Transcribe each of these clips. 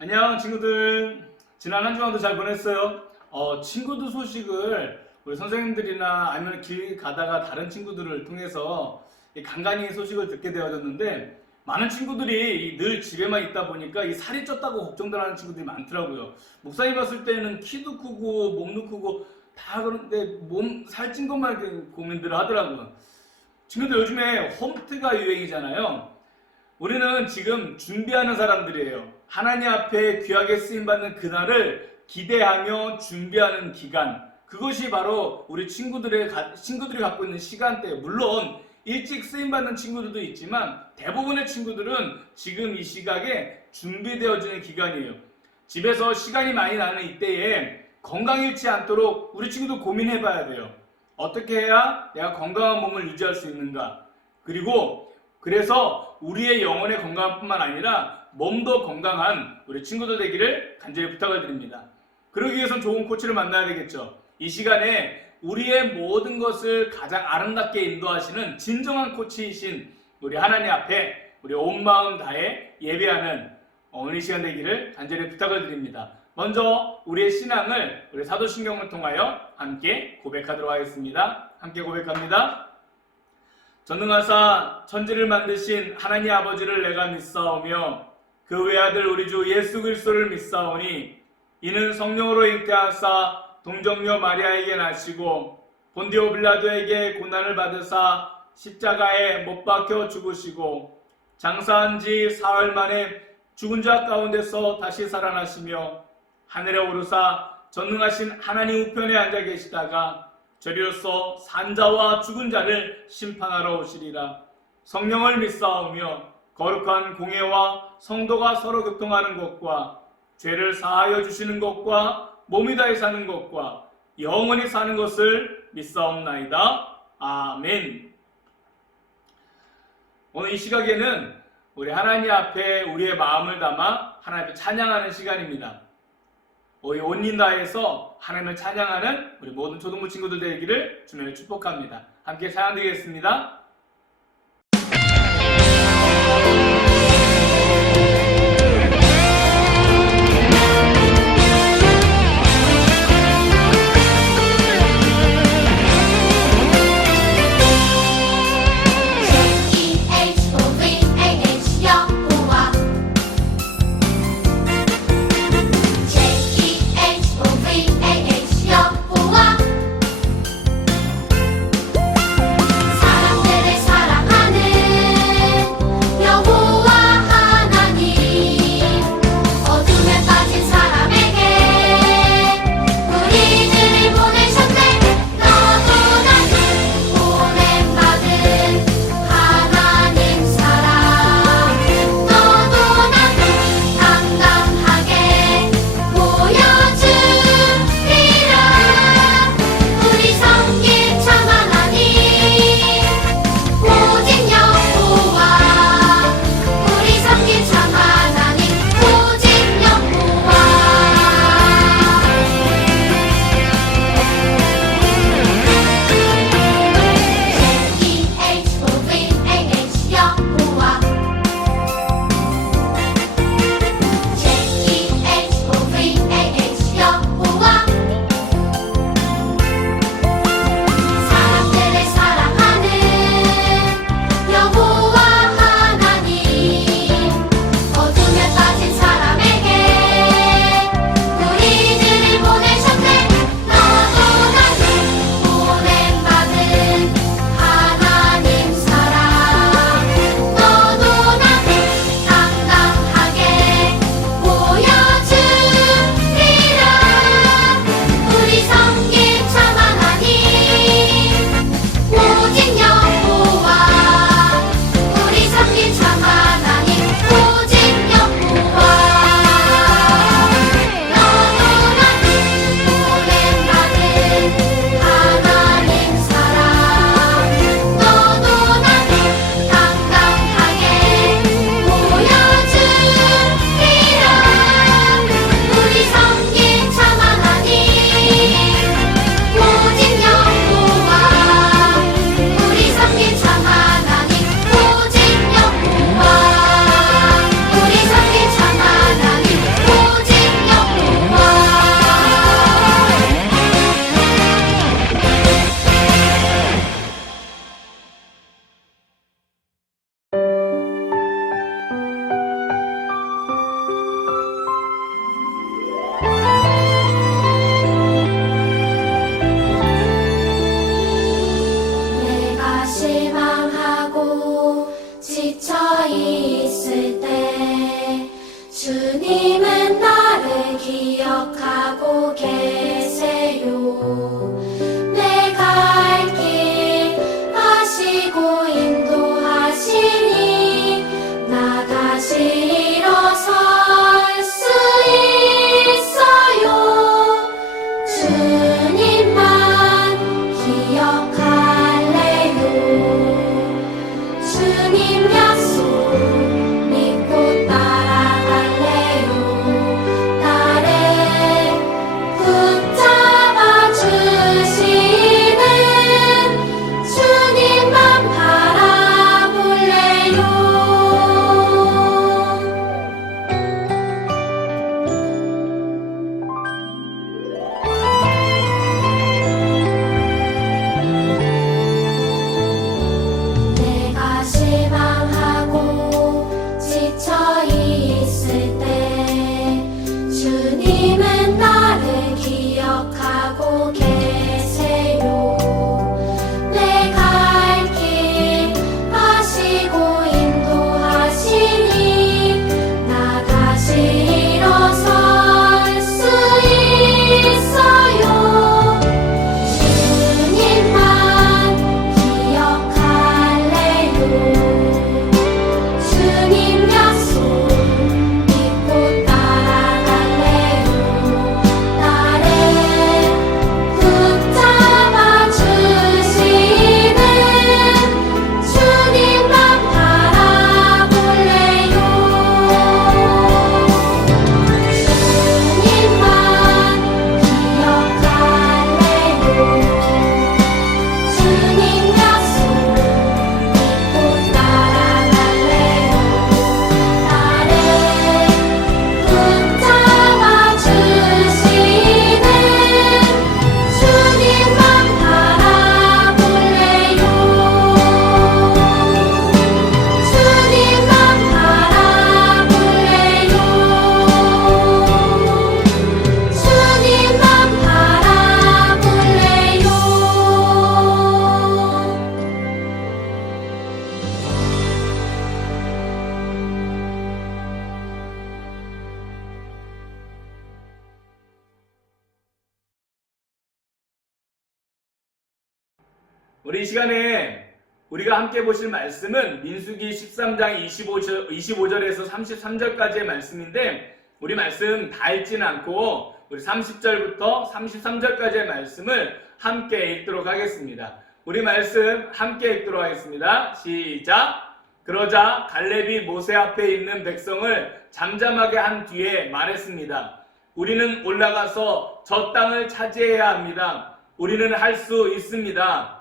안녕 친구들. 지난 한 주간도 잘 보냈어요? 친구들 소식을 우리 선생님들이나 아니면 길 가다가 다른 친구들을 통해서 간간히 소식을 듣게 되어졌는데, 많은 친구들이 늘 집에만 있다 보니까 이 살이 쪘다고 걱정들 하는 친구들이 많더라고요. 목사님 봤을 때는 키도 크고 몸도 크고 다 그런데 몸 살찐 것만 이렇게 고민들을 하더라고요. 친구들, 요즘에 홈트가 유행이잖아요. 우리는 지금 준비하는 사람들이에요. 하나님 앞에 귀하게 쓰임받는 그날을 기대하며 준비하는 기간, 그것이 바로 우리 친구들이 갖고 있는 시간대. 물론 일찍 쓰임받는 친구들도 있지만 대부분의 친구들은 지금 이 시각에 준비되어지는 기간이에요. 집에서 시간이 많이 나는 이때에 건강 잃지 않도록 우리 친구도 고민해봐야 돼요. 어떻게 해야 내가 건강한 몸을 유지할 수 있는가? 그래서 우리의 영혼의 건강뿐만 아니라 몸도 건강한 우리 친구들 되기를 간절히 부탁을 드립니다. 그러기 위해선 좋은 코치를 만나야 되겠죠. 이 시간에 우리의 모든 것을 가장 아름답게 인도하시는 진정한 코치이신 우리 하나님 앞에 우리 온 마음 다해 예배하는 오늘 시간 되기를 간절히 부탁을 드립니다. 먼저 우리의 신앙을 우리 사도신경을 통하여 함께 고백하도록 하겠습니다. 함께 고백합니다. 전능하사 천지를 만드신 하나님 아버지를 내가 믿사오며 그 외아들 우리 주 예수 그리스도를 믿사오니 이는 성령으로 잉태하사 동정녀 마리아에게 나시고 본디오 빌라도에게 고난을 받으사 십자가에 못 박혀 죽으시고 장사한 지 사흘 만에 죽은 자 가운데서 다시 살아나시며 하늘에 오르사 전능하신 하나님 우편에 앉아 계시다가 저리로서 산자와 죽은 자를 심판하러 오시리라. 성령을 믿사오며 거룩한 공예와 성도가 서로 교통하는 것과 죄를 사하여 주시는 것과 몸이 다해 사는 것과 영원히 사는 것을 믿사옵나이다. 아멘. 오늘 이 시각에는 우리 하나님 앞에 우리의 마음을 담아 하나님 앞에 찬양하는 시간입니다. 우리 온 다해서 하나님을 찬양하는 우리 모든 초등부 친구들 되기를 주님을 축복합니다. 함께 찬양 드리겠습니다. 사람들 주님은 나를 기억하고 계세요. 내 갈 길 아시고 인도하시니 나 다시 일어설 수 있어요. 주님만 기억할래요. 주님 약속 믿고 따라갈래요. 나를 붙잡아 주시는 주님만 바라볼래요. 주님만 기억할래요. 주님 약속 믿고 따라갈래요. 나를 붙잡아 주시는 주님만 바라볼래요. 주님만 바라볼래요. 주님만 바라볼래요. 우리 이 시간에 우리가 함께 보실 말씀은 민수기 13장 25절에서 33절까지의 말씀인데, 우리 말씀 다 읽지는 않고 우리 30절부터 33절까지의 말씀을 함께 읽도록 하겠습니다. 우리 말씀 함께 읽도록 하겠습니다. 시작! 그러자 갈렙이 모세 앞에 있는 백성을 잠잠하게 한 뒤에 말했습니다. 우리는 올라가서 저 땅을 차지해야 합니다. 우리는 할 수 있습니다.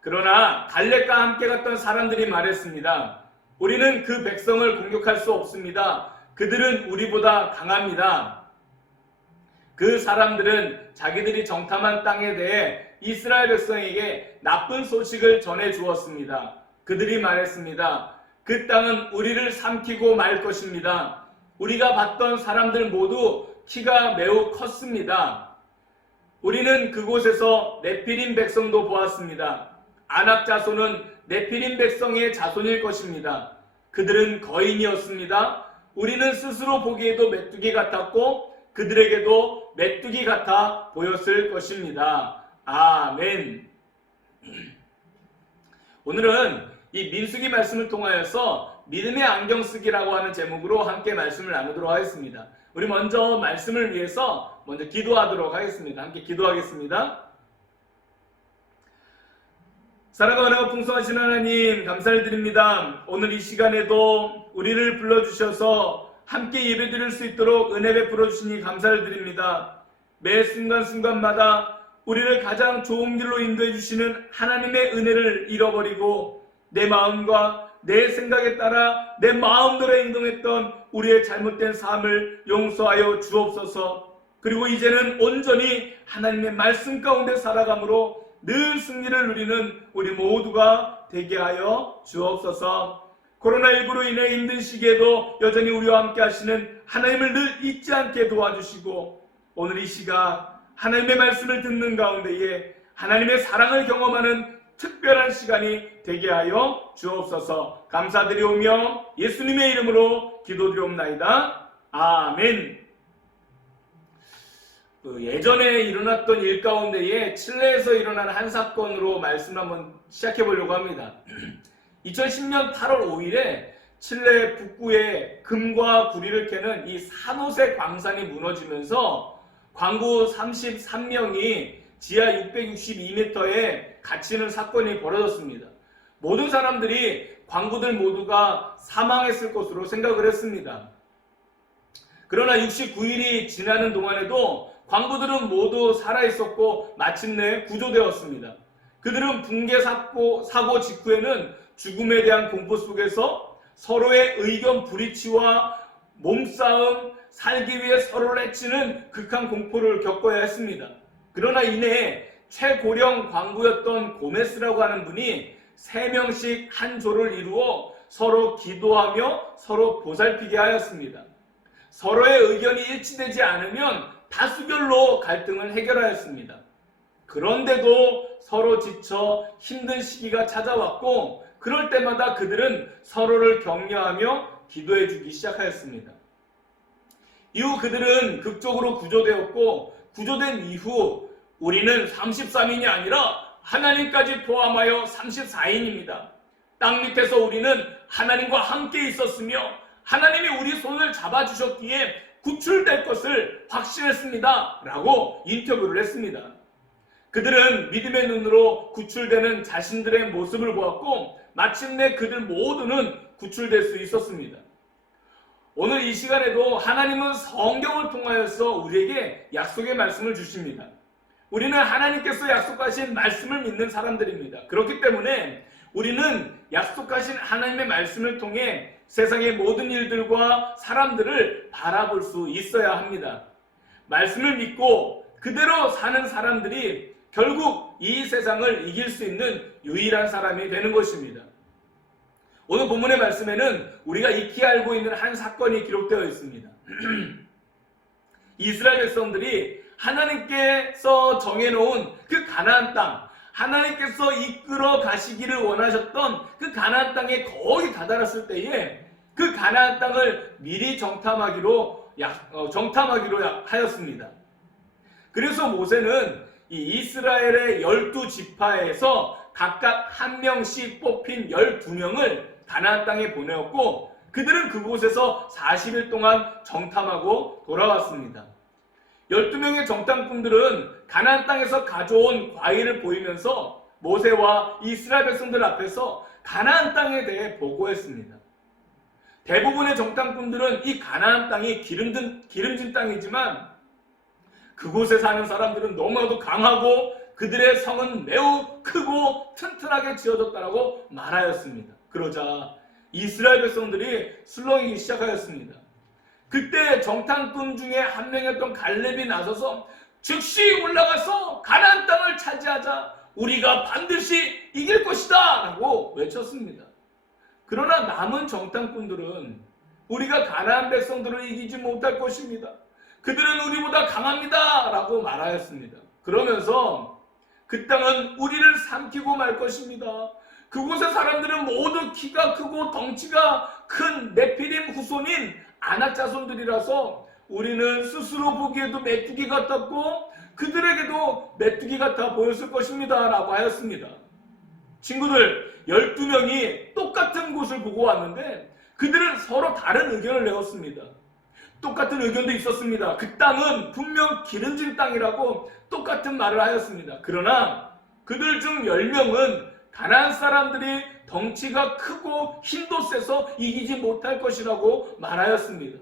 그러나 갈렙과 함께 갔던 사람들이 말했습니다. 우리는 그 백성을 공격할 수 없습니다. 그들은 우리보다 강합니다. 그 사람들은 자기들이 정탐한 땅에 대해 이스라엘 백성에게 나쁜 소식을 전해 주었습니다. 그들이 말했습니다. 그 땅은 우리를 삼키고 말 것입니다. 우리가 봤던 사람들 모두 키가 매우 컸습니다. 우리는 그곳에서 네피림 백성도 보았습니다. 아낙 자손은 네피림 백성의 자손일 것입니다. 그들은 거인이었습니다. 우리는 스스로 보기에도 메뚜기 같았고 그들에게도 메뚜기 같아 보였을 것입니다. 아멘. 오늘은 이 민수기 말씀을 통하여서 믿음의 안경 쓰기라고 하는 제목으로 함께 말씀을 나누도록 하겠습니다. 우리 먼저 말씀을 위해서 먼저 기도하도록 하겠습니다. 함께 기도하겠습니다. 사랑하고 풍성하신 하나님, 감사를 드립니다. 오늘 이 시간에도 우리를 불러주셔서 함께 예배드릴 수 있도록 은혜 베풀어 주시니 감사를 드립니다. 매 순간순간마다 우리를 가장 좋은 길로 인도해 주시는 하나님의 은혜를 잃어버리고 내 마음과 내 생각에 따라 내 마음대로 행동했던 우리의 잘못된 삶을 용서하여 주옵소서. 그리고 이제는 온전히 하나님의 말씀 가운데 살아감으로 늘 승리를 누리는 우리 모두가 되게 하여 주옵소서. 코로나19로 인해 힘든 시기에도 여전히 우리와 함께 하시는 하나님을 늘 잊지 않게 도와주시고 오늘 이 시각 하나님의 말씀을 듣는 가운데에 하나님의 사랑을 경험하는 특별한 시간이 되게 하여 주옵소서. 감사드리오며 예수님의 이름으로 기도드리옵나이다. 아멘. 예전에 일어났던 일 가운데에 칠레에서 일어난 한 사건으로 말씀을 한번 시작해 보려고 합니다. 2010년 8월 5일에 칠레 북부에 금과 구리를 캐는 이 산호세 광산이 무너지면서 광구 33명이 지하 662m에 갇히는 사건이 벌어졌습니다. 모든 사람들이 광구들 모두가 사망했을 것으로 생각을 했습니다. 그러나 69일이 지나는 동안에도 광부들은 모두 살아있었고 마침내 구조되었습니다. 그들은 붕괴 사고 직후에는 죽음에 대한 공포 속에서 서로의 의견 불이치와 몸싸움, 살기 위해 서로를 해치는 극한 공포를 겪어야 했습니다. 그러나 이내 최고령 광부였던 고메스라고 하는 분이 3명씩 한 조를 이루어 서로 기도하며 서로 보살피게 하였습니다. 서로의 의견이 일치되지 않으면 다수결로 갈등을 해결하였습니다. 그런데도 서로 지쳐 힘든 시기가 찾아왔고 그럴 때마다 그들은 서로를 격려하며 기도해 주기 시작하였습니다. 이후 그들은 극적으로 구조되었고 구조된 이후 우리는 33인이 아니라 하나님까지 포함하여 34인입니다. 땅 밑에서 우리는 하나님과 함께 있었으며 하나님이 우리 손을 잡아주셨기에 구출될 것을 확신했습니다. 라고 인터뷰를 했습니다. 그들은 믿음의 눈으로 구출되는 자신들의 모습을 보았고 마침내 그들 모두는 구출될 수 있었습니다. 오늘 이 시간에도 하나님은 성경을 통하여서 우리에게 약속의 말씀을 주십니다. 우리는 하나님께서 약속하신 말씀을 믿는 사람들입니다. 그렇기 때문에 우리는 약속하신 하나님의 말씀을 통해 세상의 모든 일들과 사람들을 바라볼 수 있어야 합니다. 말씀을 믿고 그대로 사는 사람들이 결국 이 세상을 이길 수 있는 유일한 사람이 되는 것입니다. 오늘 본문의 말씀에는 우리가 익히 알고 있는 한 사건이 기록되어 있습니다. 이스라엘 백성들이 하나님께서 정해놓은 그 가나안 땅, 하나님께서 이끌어 가시기를 원하셨던 그 가나안 땅에 거의 다다랐을 때에 그 가나안 땅을 미리 정탐하기로 하였습니다. 그래서 모세는 이 이스라엘의 12지파에서 각각 한 명씩 뽑힌 12명을 가나안 땅에 보내었고 그들은 그곳에서 40일 동안 정탐하고 돌아왔습니다. 12명의 정탐꾼들은 가나안 땅에서 가져온 과일을 보이면서 모세와 이스라엘 백성들 앞에서 가나안 땅에 대해 보고했습니다. 대부분의 정탐꾼들은 이 가나안 땅이 기름진 땅이지만 그곳에 사는 사람들은 너무나도 강하고 그들의 성은 매우 크고 튼튼하게 지어졌다고 말하였습니다. 그러자 이스라엘 백성들이 술렁이기 시작하였습니다. 그때 정탐꾼 중에 한 명이었던 갈렙이 나서서 즉시 올라가서 가나안 땅을 차지하자 우리가 반드시 이길 것이다 라고 외쳤습니다. 그러나 남은 정탐꾼들은 우리가 가나안 백성들을 이기지 못할 것입니다. 그들은 우리보다 강합니다 라고 말하였습니다. 그러면서 그 땅은 우리를 삼키고 말 것입니다. 그곳의 사람들은 모두 키가 크고 덩치가 큰 네피림 후손인 아낙 자손들이라서 우리는 스스로 보기에도 메뚜기 같았고 그들에게도 메뚜기 같아 보였을 것입니다 라고 하였습니다. 친구들 12명이 똑같은 곳을 보고 왔는데 그들은 서로 다른 의견을 내었습니다. 똑같은 의견도 있었습니다. 그 땅은 분명 기름진 땅이라고 똑같은 말을 하였습니다. 그러나 그들 중 10명은 가나안 사람들이 덩치가 크고 힘도 세서 이기지 못할 것이라고 말하였습니다.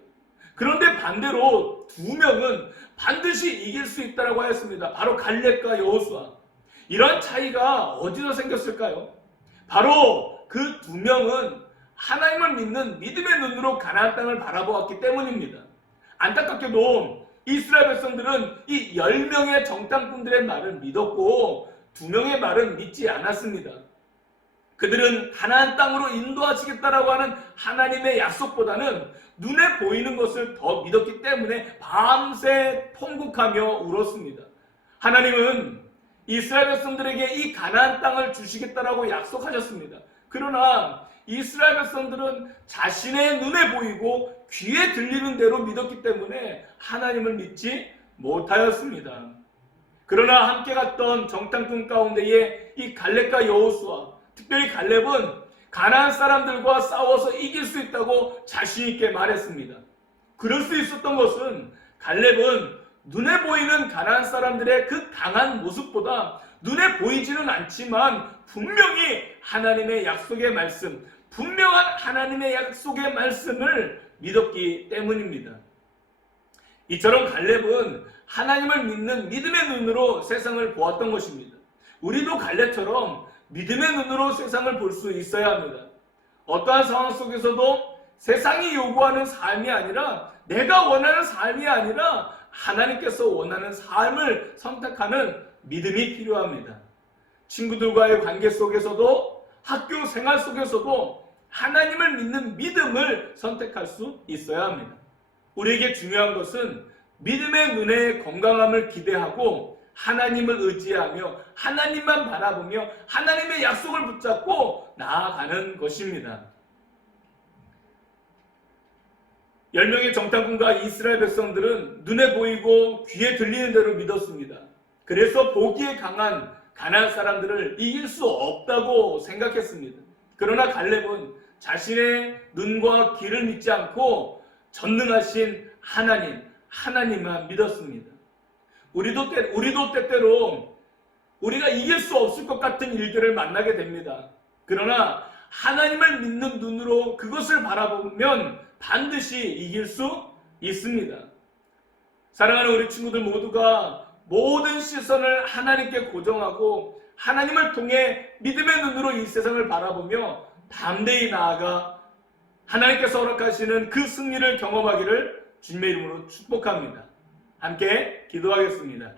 그런데 반대로 2명은 반드시 이길 수 있다고 하였습니다. 바로 갈렙과 여호수아. 이런 차이가 어디서 생겼을까요? 바로 그 2명은 하나님을 믿는 믿음의 눈으로 가나안 땅을 바라보았기 때문입니다. 안타깝게도 이스라엘 백성들은 이 10명의 정탐꾼들의 말을 믿었고 2명의 말은 믿지 않았습니다. 그들은 가나안 땅으로 인도하시겠다라고 하는 하나님의 약속보다는 눈에 보이는 것을 더 믿었기 때문에 밤새 통곡하며 울었습니다. 하나님은 이스라엘 백성들에게 이 가나안 땅을 주시겠다라고 약속하셨습니다. 그러나 이스라엘 백성들은 자신의 눈에 보이고 귀에 들리는 대로 믿었기 때문에 하나님을 믿지 못하였습니다. 그러나 함께 갔던 정탐꾼 가운데에 이 갈렙과 여호수아, 특별히 갈렙은 가나안 사람들과 싸워서 이길 수 있다고 자신 있게 말했습니다. 그럴 수 있었던 것은 갈렙은 눈에 보이는 가나안 사람들의 그 강한 모습보다 눈에 보이지는 않지만 분명히 하나님의 약속의 말씀, 분명한 하나님의 약속의 말씀을 믿었기 때문입니다. 이처럼 갈렙은 하나님을 믿는 믿음의 눈으로 세상을 보았던 것입니다. 우리도 갈렙처럼 믿음의 눈으로 세상을 볼 수 있어야 합니다. 어떠한 상황 속에서도 세상이 요구하는 삶이 아니라 내가 원하는 삶이 아니라 하나님께서 원하는 삶을 선택하는 믿음이 필요합니다. 친구들과의 관계 속에서도 학교 생활 속에서도 하나님을 믿는 믿음을 선택할 수 있어야 합니다. 우리에게 중요한 것은 믿음의 눈에 건강함을 기대하고 하나님을 의지하며 하나님만 바라보며 하나님의 약속을 붙잡고 나아가는 것입니다. 10명의 정탐꾼과 이스라엘 백성들은 눈에 보이고 귀에 들리는 대로 믿었습니다. 그래서 보기에 강한 가나안 사람들을 이길 수 없다고 생각했습니다. 그러나 갈렙은 자신의 눈과 귀를 믿지 않고 전능하신 하나님만 믿었습니다. 우리도 때때로 우리가 이길 수 없을 것 같은 일들을 만나게 됩니다. 그러나 하나님을 믿는 눈으로 그것을 바라보면 반드시 이길 수 있습니다. 사랑하는 우리 친구들 모두가 모든 시선을 하나님께 고정하고 하나님을 통해 믿음의 눈으로 이 세상을 바라보며 담대히 나아가 하나님께서 허락하시는 그 승리를 경험하기를 주님의 이름으로 축복합니다. 함께 기도하겠습니다.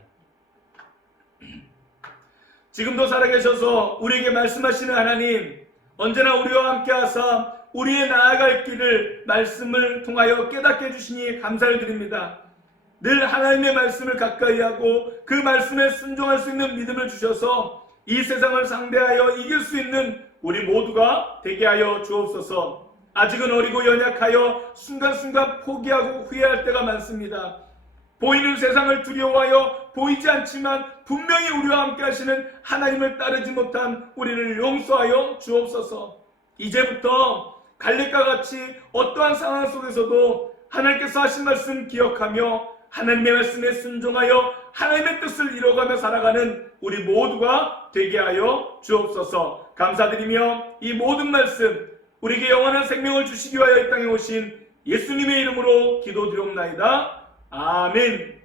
지금도 살아계셔서 우리에게 말씀하시는 하나님, 언제나 우리와 함께 하사 우리의 나아갈 길을 말씀을 통하여 깨닫게 해주시니 감사를 드립니다. 늘 하나님의 말씀을 가까이 하고 그 말씀에 순종할 수 있는 믿음을 주셔서 이 세상을 상대하여 이길 수 있는 우리 모두가 되게 하여 주옵소서. 아직은 어리고 연약하여 순간순간 포기하고 후회할 때가 많습니다. 보이는 세상을 두려워하여 보이지 않지만 분명히 우리와 함께 하시는 하나님을 따르지 못한 우리를 용서하여 주옵소서. 이제부터 갈렙과 같이 어떠한 상황 속에서도 하나님께서 하신 말씀 기억하며 하나님의 말씀에 순종하여 하나님의 뜻을 이뤄가며 살아가는 우리 모두가 되게 하여 주옵소서. 감사드리며 이 모든 말씀 우리에게 영원한 생명을 주시기 위하여 이 땅에 오신 예수님의 이름으로 기도드리옵나이다. 아멘.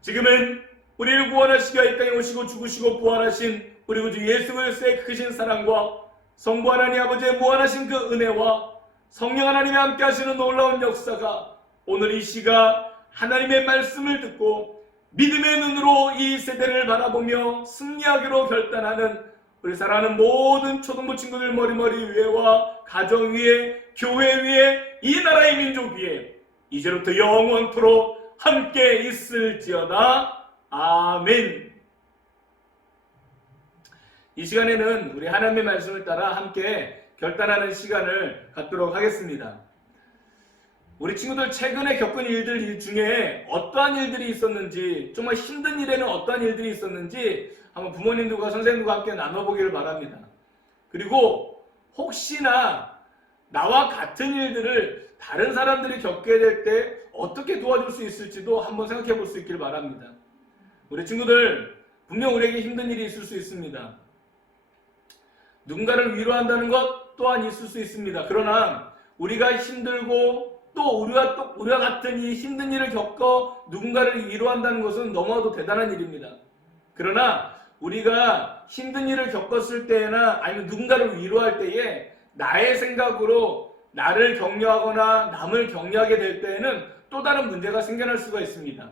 지금은 우리를 구원하시기 위하여 이 땅에 오시고 죽으시고 부활하신 우리 구주 예수 그리스도의 크신 사랑과 성부 하나님 아버지의 무한하신 그 은혜와 성령 하나님이 함께 하시는 놀라운 역사가 오늘 이 시가 하나님의 말씀을 듣고 믿음의 눈으로 이 세대를 바라보며 승리하기로 결단하는 우리 사랑하는 모든 초등부 친구들 머리머리 위에와 가정 위에 교회 위에 이 나라의 민족 위에 이제부터 영원토록 함께 있을지어다. 아멘. 이 시간에는 우리 하나님의 말씀을 따라 함께 결단하는 시간을 갖도록 하겠습니다. 우리 친구들 최근에 겪은 일들 중에 어떠한 일들이 있었는지, 정말 힘든 일에는 어떠한 일들이 있었는지 한번 부모님들과 선생님들과 함께 나눠보기를 바랍니다. 그리고 혹시나 나와 같은 일들을 다른 사람들이 겪게 될 때 어떻게 도와줄 수 있을지도 한번 생각해 볼 수 있기를 바랍니다. 우리 친구들, 분명 우리에게 힘든 일이 있을 수 있습니다. 누군가를 위로한다는 것 또한 있을 수 있습니다. 그러나 우리가 힘들고 또 우리와 같은 이 힘든 일을 겪어 누군가를 위로한다는 것은 너무나도 대단한 일입니다. 그러나 우리가 힘든 일을 겪었을 때나 아니면 누군가를 위로할 때에 나의 생각으로 나를 격려하거나 남을 격려하게 될 때에는 또 다른 문제가 생겨날 수가 있습니다.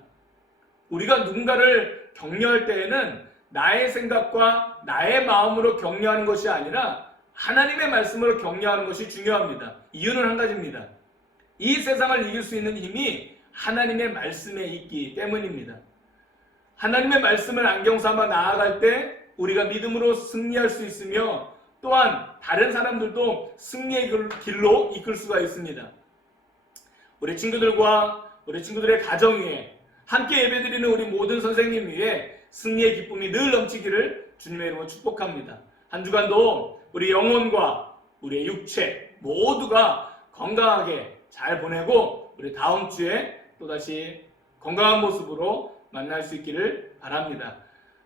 우리가 누군가를 격려할 때에는 나의 생각과 나의 마음으로 격려하는 것이 아니라 하나님의 말씀으로 격려하는 것이 중요합니다. 이유는 한 가지입니다. 이 세상을 이길 수 있는 힘이 하나님의 말씀에 있기 때문입니다. 하나님의 말씀을 안경 삼아 나아갈 때 우리가 믿음으로 승리할 수 있으며 또한 다른 사람들도 승리의 길로 이끌 수가 있습니다. 우리 친구들과 우리 친구들의 가정 위에 함께 예배드리는 우리 모든 선생님 위에 승리의 기쁨이 늘 넘치기를 주님의 이름으로 축복합니다. 한 주간도 우리 영혼과 우리의 육체 모두가 건강하게 잘 보내고 우리 다음 주에 또다시 건강한 모습으로 만날 수 있기를 바랍니다.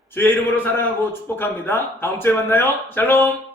주의 이름으로 사랑하고 축복합니다. 다음 주에 만나요. 샬롬.